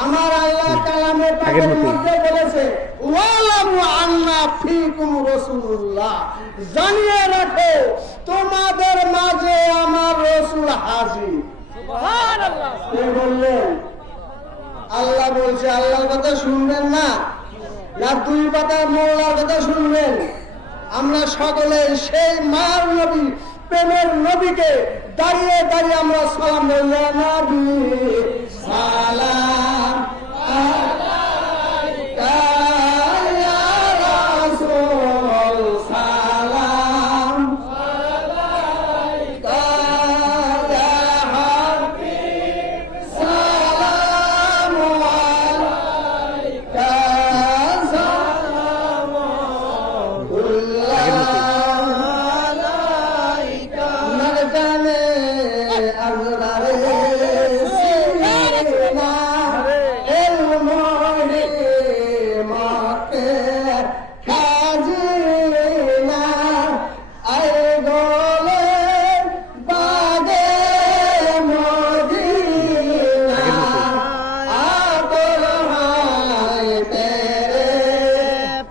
আমার আল্লাহ কালামে পাকের মধ্যে বলেছে ওয়ালামু আন্না ফীকুম রাসূলুল্লাহ, জানিয়ে রাখো তোমাদের মাঝে আমার রাসূল হাজির। সুবহানাল্লাহ। কে বললেন? আল্লাহ বলছে। আল্লাহর কথা শুনবেন না, না দুই পাতার মোল্লার কথা শুনবেন? আমরা সকলে সেই মার নবী, প্রেমের নবীকে দাঁড়িয়ে দাঁড়িয়ে আমরা সালাম বললাম, নবী সালাম আলাইকা ইয়া রাসূল, সালাম আলাইকা ইয়া হাবিব, সালাম আলাইকা, সালাম আলাইকা নরজানে আজরারে সিনা এলমোরে মাকে খাজিনা আয় গোলে বাগে মদিনা আতর হায় তেরে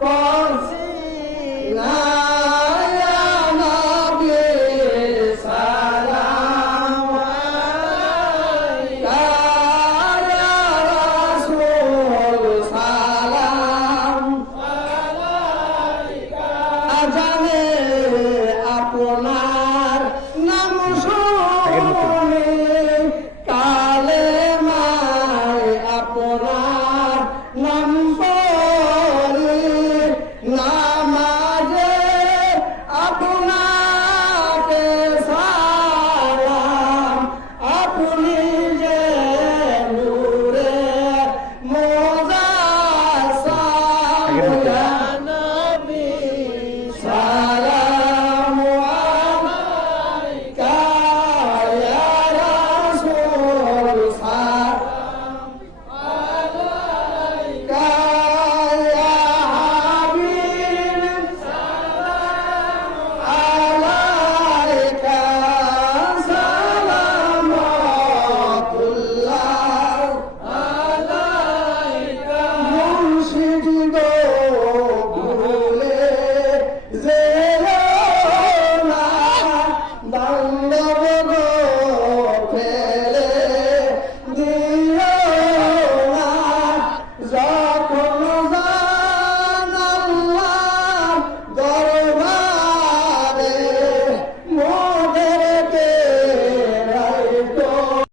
পসিনা ইয়া নবী সালাম আলাইকা ইয়া রাসূল, সালাম আলাইকা। আজানে আপনার নাম শুনে কালেমায় আপনার